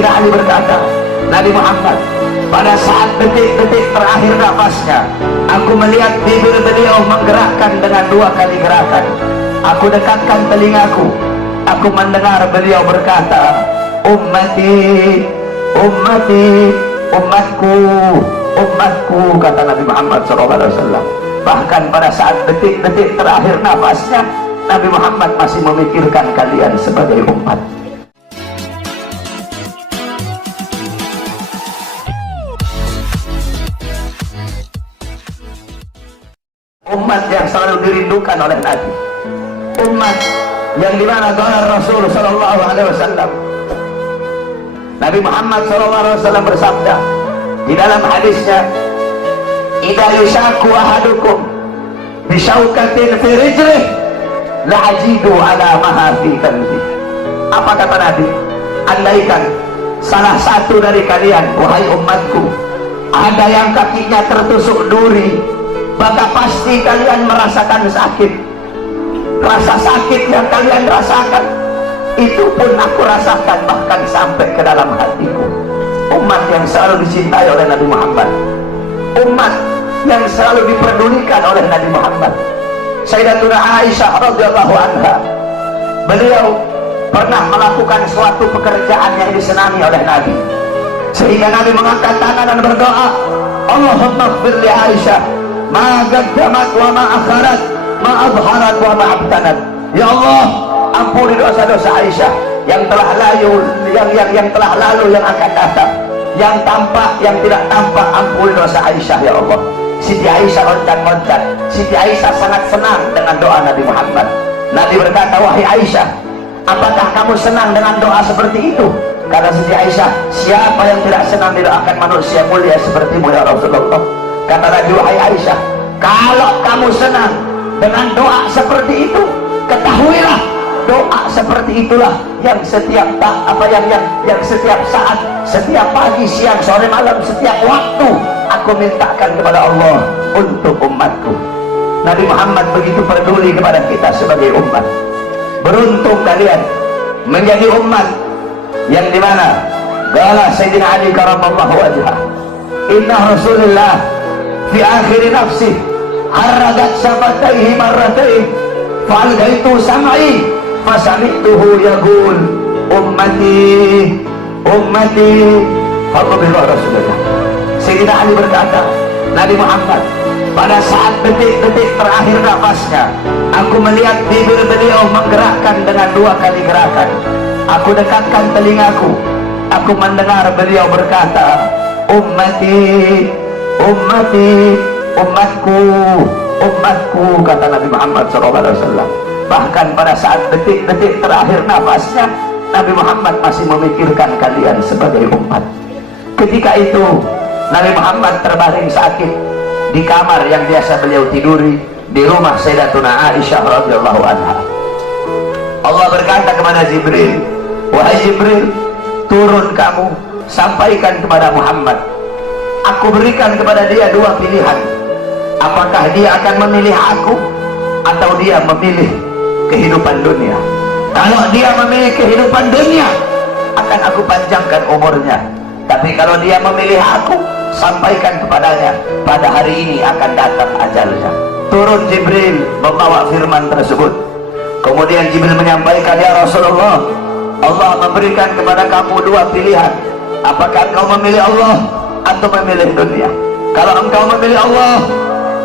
Sayyidina Ali berkata, Nabi Muhammad, pada saat detik-detik terakhir nafasnya, aku melihat bibir beliau menggerakkan dengan 2 kali gerakan. Aku dekatkan telingaku, aku mendengar beliau berkata, ummati, ummati, umatku, umatku, kata Nabi Muhammad SAW. Bahkan pada saat detik-detik terakhir nafasnya, Nabi Muhammad masih memikirkan kalian sebagai umat. Umat yang selalu dirindukan oleh Nabi, umat yang dimana qala Rasul sallallahu alaihi wasallam, Nabi Muhammad sallallahu alaihi wasallam bersabda di dalam hadisnya, idza yushaku ahadukum bisyaukatin fi rijlih la ajidu ala maha fi qalbi. Apa kata Nabi? Andaikan salah satu dari kalian, wahai umatku, ada yang kakinya tertusuk duri, maka pasti kalian merasakan sakit. Rasa sakit yang kalian rasakan, itu pun aku rasakan, bahkan sampai ke dalam hatiku. Umat yang selalu dicintai oleh Nabi Muhammad, umat yang selalu diperdulikan oleh Nabi Muhammad. Sayyidatuna Aisyah radhiyallahu anha, beliau pernah melakukan suatu pekerjaan yang disenangi oleh Nabi, sehingga Nabi mengangkat tangan dan berdoa, Allahumma ighfir li Aisyah ma qaddamat wa ma akharat, ma adharat wa ma abtanat. Ya Allah, ampuni dosa-dosa Aisyah yang telah lalu, yang telah lalu, yang akan datang, yang tampak, yang tidak tampak. Ampuni dosa Aisyah ya Allah. Siti Aisyah loncat-loncat. Siti Aisyah sangat senang dengan doa Nabi Muhammad. Nabi berkata, wahai Aisyah, apakah kamu senang dengan doa seperti itu? Kata Siti Aisyah, siapa yang tidak senang didoakan manusia mulia sepertimu ya Rasulullah. Kata Nabi, wahai Aisyah, kalau kamu senang dengan doa seperti itu, ketahuilah doa seperti itulah yang setiap yang setiap saat, setiap pagi, siang, sore, malam, setiap waktu aku mintakan kepada Allah untuk umatku. Nabi Muhammad begitu peduli kepada kita sebagai umat. Beruntung kalian menjadi umat yang dimana qala Sayyidina Ali karamallahu wajhah, inna Rasulullah fi akhir nafsi haragat syafataihi marratain fa'algaitu sam'i fasami'tuhu yaqul ummati ummati faqabilah Rasulullah. Sayyidina Ali berkata, Nabi Muhammad pada saat detik-detik terakhir nafasnya, aku melihat bibir beliau menggerakkan dengan 2 kali gerakan. Aku dekatkan telingaku, aku mendengar beliau berkata, ummati ummati, umatku, umatku, kata Nabi Muhammad SAW. Bahkan pada saat detik-detik terakhir nafasnya, Nabi Muhammad masih memikirkan kalian sebagai umat. Ketika itu Nabi Muhammad terbaring sakit di kamar yang biasa beliau tiduri di rumah Sayyidatuna Aisyah radhiyallahu anha. Allah berkata kepada Jibril, wahai Jibril, turun kamu, sampaikan kepada Muhammad, aku berikan kepada dia 2 pilihan. Apakah dia akan memilih aku atau dia memilih kehidupan dunia? Kalau dia memilih kehidupan dunia, akan aku panjangkan umurnya. Tapi kalau dia memilih aku, sampaikan kepadanya, pada hari ini akan datang ajalnya. Turun Jibril membawa firman tersebut. Kemudian Jibril menyampaikan, ya Rasulullah, Allah memberikan kepada kamu 2 pilihan. Apakah engkau memilih Allah atau memilih dunia? Kalau engkau memilih Allah,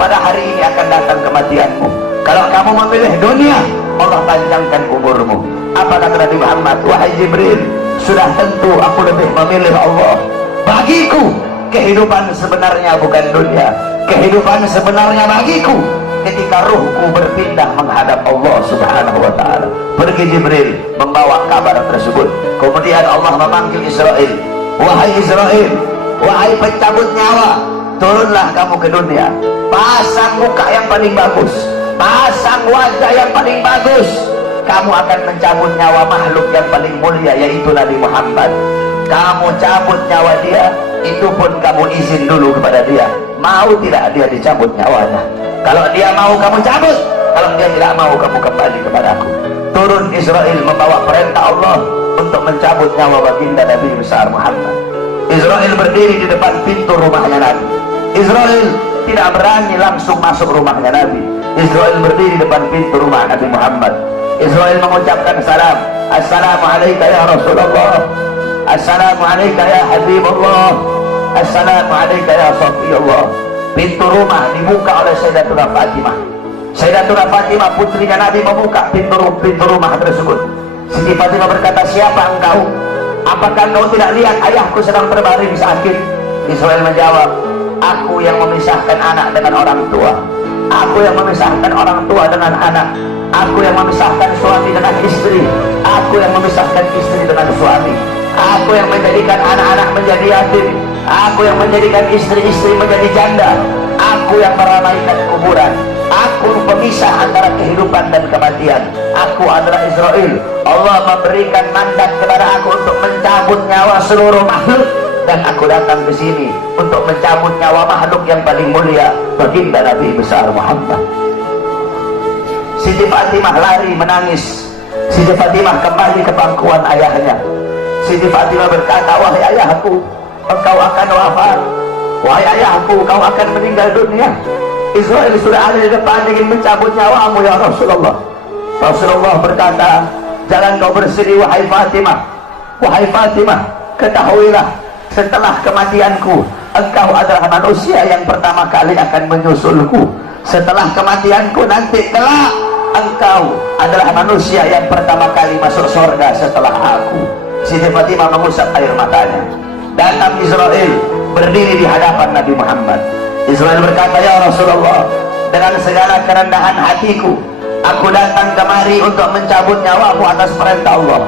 pada hari ini akan datang kematianmu. Kalau kamu memilih dunia, Allah panjangkan umurmu. Apa kata Nabi Muhammad? Wahai Jibril, sudah tentu aku lebih memilih Allah. Bagiku kehidupan sebenarnya bukan dunia. Kehidupan sebenarnya bagiku ketika ruhku berpindah menghadap Allah subhanahu wa ta'ala. Pergi Jibril membawa kabar tersebut. Kemudian Allah memanggil Israel, wahai Israel, wahai pencabut nyawa, turunlah kamu ke dunia. Pasang muka yang paling bagus, pasang wajah yang paling bagus. Kamu akan mencabut nyawa makhluk yang paling mulia, yaitu Nabi Muhammad. Kamu cabut nyawa dia, itu pun kamu izin dulu kepada dia, mau tidak dia dicabut nyawanya. Kalau dia mau, kamu cabut. Kalau dia tidak mau, kamu kembali kepada aku. turun Israel membawa perintah Allah untuk mencabut nyawa baginda Nabi besar Muhammad. Israel berdiri di depan pintu rumahnya Nabi. Israel tidak berani langsung masuk rumahnya Nabi. Israel berdiri di depan pintu rumah Nabi Muhammad. Israel mengucapkan salam. Assalamualaikum ya Rasulullah, Assalamualaikum ya Habibullah, Assalamualaikum ya Safiyullah. Pintu rumah dibuka oleh Sayyidatuna Fatimah. Sayyidatuna Fatimah putrinya Nabi membuka pintu rumah tersebut. Siti Fatimah berkata, siapa engkau? Apakah engkau tidak lihat ayahku sedang terbaring sakit? Israel menjawab, aku yang memisahkan anak dengan orang tua, aku yang memisahkan orang tua dengan anak, aku yang memisahkan suami dengan istri, aku yang memisahkan istri dengan suami, aku yang menjadikan anak-anak menjadi yatim, aku yang menjadikan istri-istri menjadi janda, aku yang meramaikan kuburan, aku pemisah antara kehidupan dan kematian. Aku adalah Israel. Allah memberikan mandat kepada aku untuk mencabut nyawa seluruh makhluk, dan aku datang ke sini untuk mencabut nyawa makhluk yang paling mulia, baginda Nabi besar Muhammad. Siti Fatimah lari menangis. Siti Fatimah kembali ke pangkuan ayahnya. Siti Fatimah berkata, wahai ayahku, engkau akan wafat. Wahai ayahku, kau akan meninggal dunia. Israel sudah ada di depan ingin mencabut nyawamu ya Rasulullah. Rasulullah berkata, jangan kau bersedih wahai Fatimah. Wahai Fatimah, ketahuilah, setelah kematianku engkau adalah manusia yang pertama kali akan menyusulku. Setelah kematianku nanti kelak engkau adalah manusia yang pertama kali masuk surga setelah aku. Siti Fatimah mengusap air matanya. Datang Israel berdiri di hadapan Nabi Muhammad. Israel berkata, ya Rasulullah, dengan segala kerendahan hatiku, aku datang kemari untuk mencabut nyawamu atas perintah Allah.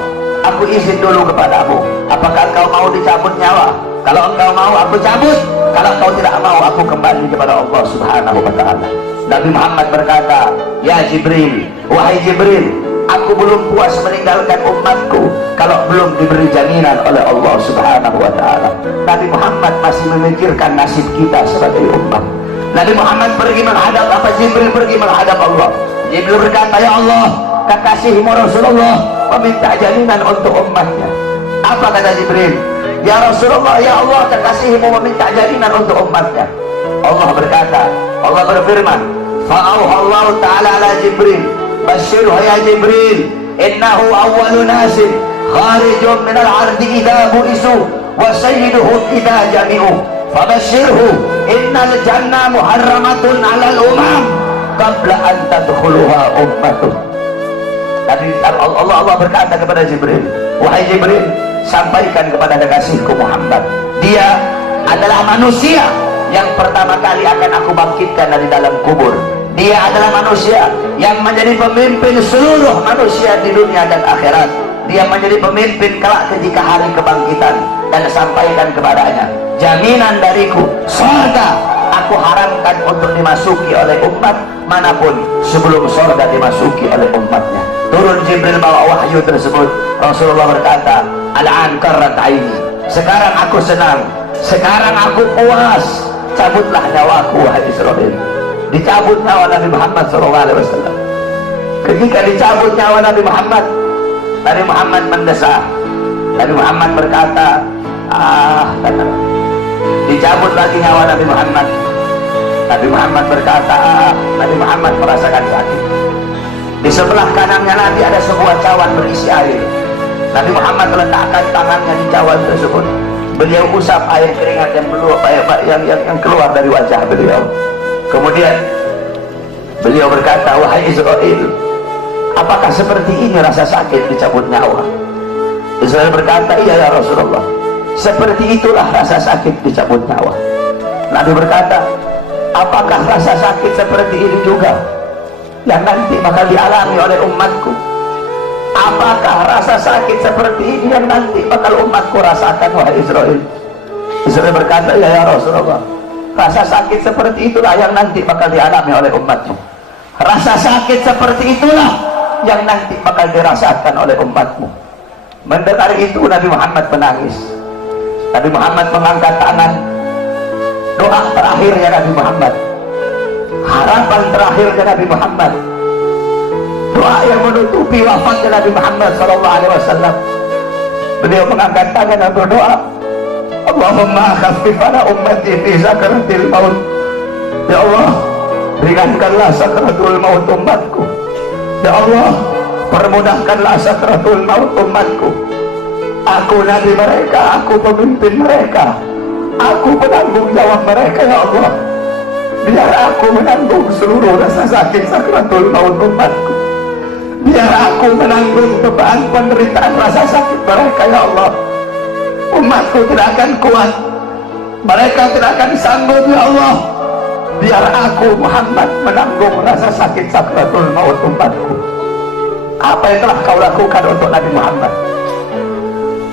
Aku izin dulu kepadamu, apakah engkau mau dicabut nyawa? Kalau engkau mau, aku cabut. Kalau engkau tidak mau, aku kembali kepada Allah Subhanahu wa ta'ala. Nabi Muhammad berkata, ya Jibril, wahai Jibril, aku belum puas meninggalkan umatku kalau belum diberi jaminan oleh Allah Subhanahu wa ta'ala. Nabi Muhammad masih memikirkan nasib kita sebagai umat. Nabi Muhammad pergi menghadap apa? Jibril pergi menghadap Allah. Jibril berkata, ya Allah, kekasihmu Rasulullah meminta jaminan untuk umatnya. Apa kata Jibril? Ya Rasulullah, ya Allah, kekasihmu meminta jaminan untuk umatnya. Allah berkata, Allah berfirman, fa'auhallahu ta'ala ala Jibril, basyirhu ya Jibril, innahu awwalu nasin kharijun minal ardi idha bu'isu wa sayyiduhu idha jami'u fabasyirhu innal jannah muharramatun alal umam qabla an tadkhuluha ummatuh. Tadi Allah berkata kepada Jibril, wahai Jibril, sampaikan kepada kekasihku Muhammad, dia adalah manusia yang pertama kali akan aku bangkitkan dari dalam kubur. Dia adalah manusia yang menjadi pemimpin seluruh manusia di dunia dan akhirat. Dia menjadi pemimpin kelak ketika hari kebangkitan. Dan sampaikan kepadanya, jaminan dariku, surga aku haramkan untuk dimasuki oleh umat manapun sebelum surga dimasuki oleh umatnya. Turun Jibril bawa wahyu tersebut. Rasulullah berkata, al-an qarrat aini, sekarang aku senang, sekarang aku puas. Cabutlah nyawaku wahai Israel. Dicabut nyawa Nabi Muhammad SAW. Ketika dicabut nyawa Nabi Muhammad mendesak. Nabi Muhammad berkata, dicabut lagi nyawa Nabi Muhammad. Nabi Muhammad berkata, Nabi Muhammad merasakan sakit. Di sebelah kanannya Nabi ada sebuah cawan berisi air. Nabi Muhammad meletakkan tangannya di cawan tersebut. Beliau usap air keringat yang keluar dari wajah beliau. Kemudian beliau berkata, wahai Israel, apakah seperti ini rasa sakit dicabut nyawa? Israel berkata, iya ya Rasulullah, seperti itulah rasa sakit dicabut nyawa. Nabi berkata, apakah rasa sakit seperti ini juga yang nanti bakal dialami oleh umatku? Apakah rasa sakit seperti ini yang nanti bakal umatku rasakan wahai Israel? Israel berkata, ya Rasulullah, rasa sakit seperti itulah yang nanti bakal dialami oleh umatmu. Rasa sakit seperti itulah yang nanti bakal dirasakan oleh umatmu. Mendengar itu Nabi Muhammad menangis. Nabi Muhammad mengangkat tangan. Doa terakhirnya Nabi Muhammad, harapan terakhirnya Nabi Muhammad, doa yang menutupi wafatnya Nabi Muhammad SAW. Beliau mengangkat tangan dan berdoa, Allahumma khaffifana ummati fi sakaratil maut. Ya Allah, ringankanlah sakaratul maut umatku. Ya Allah, permudahkanlah sakaratul maut umatku. Aku nabi mereka, aku pemimpin mereka, aku penanggung jawab mereka. Ya Allah, biar aku menanggung seluruh rasa sakit sakaratul maut umatku. Biar aku menanggung beban penderitaan rasa sakit mereka. Ya Allah, umatku tidak akan kuat, mereka tidak akan sanggup. Ya Allah, biar aku Muhammad menanggung rasa sakit sakaratul maut umatku. Apa yang telah kau lakukan untuk Nabi Muhammad?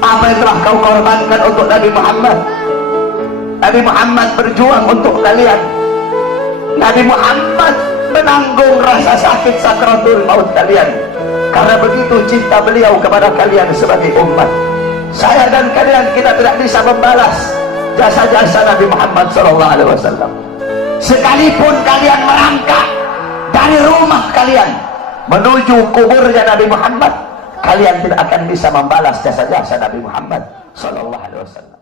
Apa yang telah kau korbankan untuk Nabi Muhammad? Nabi Muhammad berjuang untuk kalian. Nabi Muhammad menanggung rasa sakit sakaratul maut kalian, karena begitu cinta beliau kepada kalian sebagai umat. Saya dan kalian, kita tidak bisa membalas jasa-jasa Nabi Muhammad SAW. Sekalipun kalian melangkah dari rumah kalian menuju kuburnya Nabi Muhammad, kalian tidak akan bisa membalas jasa-jasa Nabi Muhammad SAW.